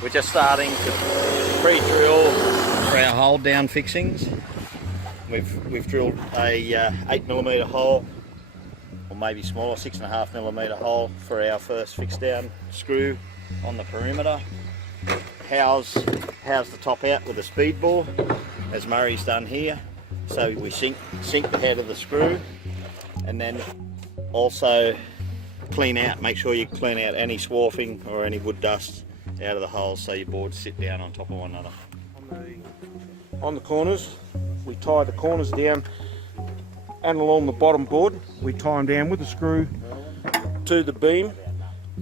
We're just starting to pre-drill for our hole down fixings. We've drilled a 8mm hole, or maybe smaller, 6.5mm hole for our first fix down screw on the perimeter. House the top out with a speed bore, as Murray's done here. So we sink the head of the screw, and then also make sure you clean out any swarfing or any wood dust out of the holes so your boards sit down on top of one another. On the corners, we tie the corners down, and along the bottom board we tie them down with the screw to the beam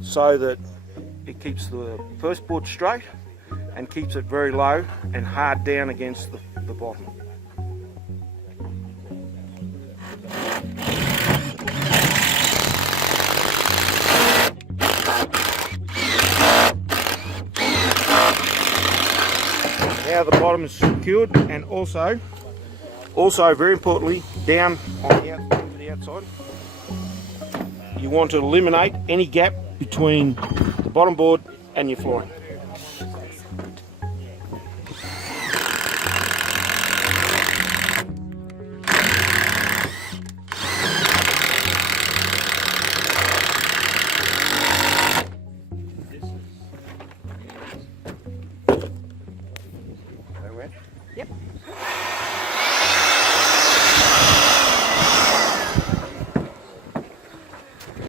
so that it keeps the first board straight and keeps it very low and hard down against the bottom. Now the bottom is secured, and also very importantly, down on the outside, you want to eliminate any gap between the bottom board and your flooring. Yep.